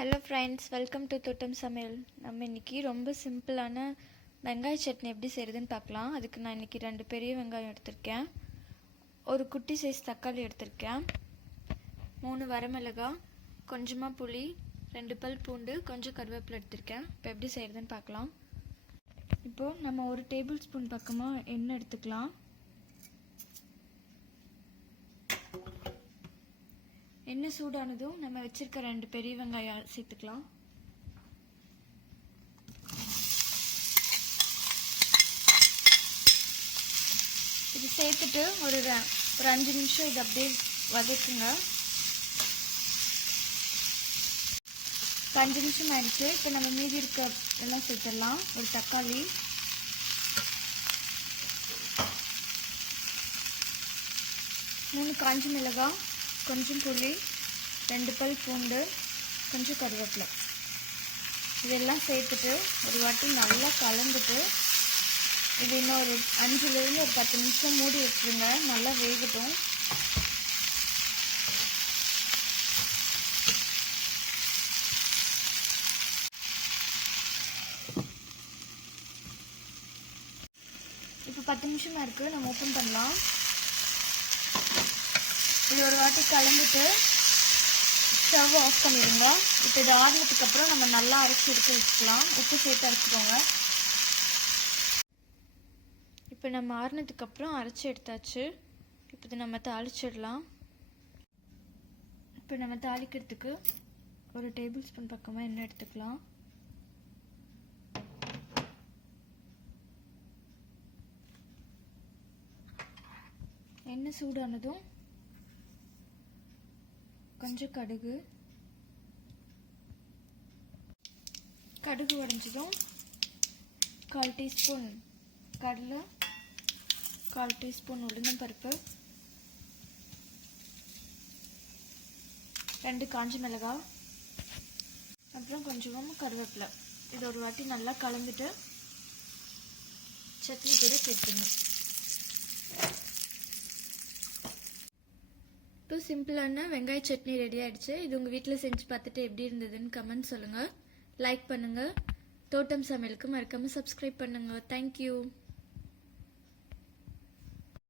Hello friends, welcome to Thottam Samayal. நம்ம இன்னைக்கு ரொம்ப சிம்பிளான வெங்காய சட்னி எப்படி செய்யறதுன்னு பார்க்கலாம். அதுக்கு நான் இன்னைக்கு 2 பெரிய வெங்காயம் எடுத்துர்க்கேன். ஒரு குட்டி சைஸ் தக்காளி எடுத்துர்க்கேன். 3 வரமிளகாய், கொஞ்சமா புளி, 2 பல் பூண்டு, கொஞ்சம் கறிவேப்பிலை எடுத்துர்க்கேன். இப்போ எப்படி செய்யறதுன்னு பார்க்கலாம். இப்போ நம்ம 1 டேபிள்ஸ்பூன் பக்கமா எண்ணெய் எடுத்துக்கலாம். எண்ணெய் சூடானதும் நம்ம வச்சிருக்க 2 பெரிய வெங்காயம் சேர்த்துக்கலாம். இது சேர்த்துட்டு ஒரு 5 நிமிஷம் இது அப்படியே வதக்குங்க. 5 நிமிஷம் ஆயிடுச்சு. இப்போ நம்ம மீதி இருக்க எல்லாம் சேர்த்துடலாம். ஒரு தக்காளி, மூணு காஞ்ச மிளகாய், கொஞ்சம் புளி, 2 பல் பூண்டு, கொஞ்சம் கறிவேப்பிலை, இதெல்லாம் சேர்த்துட்டு ஒரு வாட்டி நல்லா கலந்துட்டு இது இன்னும் ஒரு 5லேருந்து ஒரு 10 நிமிஷம் மூடி வச்சுருங்க. நல்லா வேகட்டும். இப்போ 10 நிமிஷமாக இருக்குது. நம்ம ஓப்பன் பண்ணலாம். இது ஒரு வாட்டி கலந்துட்டு ஸ்டவ் ஆஃப் பண்ணிடுங்க. இப்போ இது ஆறுனதுக்கு அப்புறம் நம்ம நல்லா அரைச்சி எடுத்து வச்சுக்கலாம். உப்பு சேர்த்து அரைச்சிக்கோங்க. இப்போ நம்ம ஆறுனதுக்கு அப்புறம் அரைச்சி எடுத்தாச்சு. இப்போ இது நம்ம தாளிச்சிடலாம். இப்போ நம்ம தாளிக்கிறதுக்கு ஒரு டேபிள் ஸ்பூன் பக்கமாக எண்ணெய் எடுத்துக்கலாம். எண்ணெய் சூடானதும் கொஞ்சம் கடுகு உடைஞ்சதும் 1/4 டீஸ்பூன் கடலை, 1/4 டீஸ்பூன் உளுந்தம்பருப்பு, 2 காஞ்ச மிளகாய், அப்புறம் கொஞ்சமாக கறிவேப்பிலை. இது ஒரு வாட்டி நல்லா கலந்துட்டு சட்னி கூட சேர்த்துங்க. இப்போ சிம்பிளான வெங்காய சட்னி ரெடி ஆயிடுச்சு. இது உங்கள் வீட்டில் செஞ்சு பார்த்துட்டு எப்படி இருந்ததுன்னு கமெண்ட் சொல்லுங்கள். லைக் பண்ணுங்கள். தோட்டம் சமையலுக்கு மறக்காமல் சப்ஸ்கிரைப் பண்ணுங்கள். தேங்க்யூ.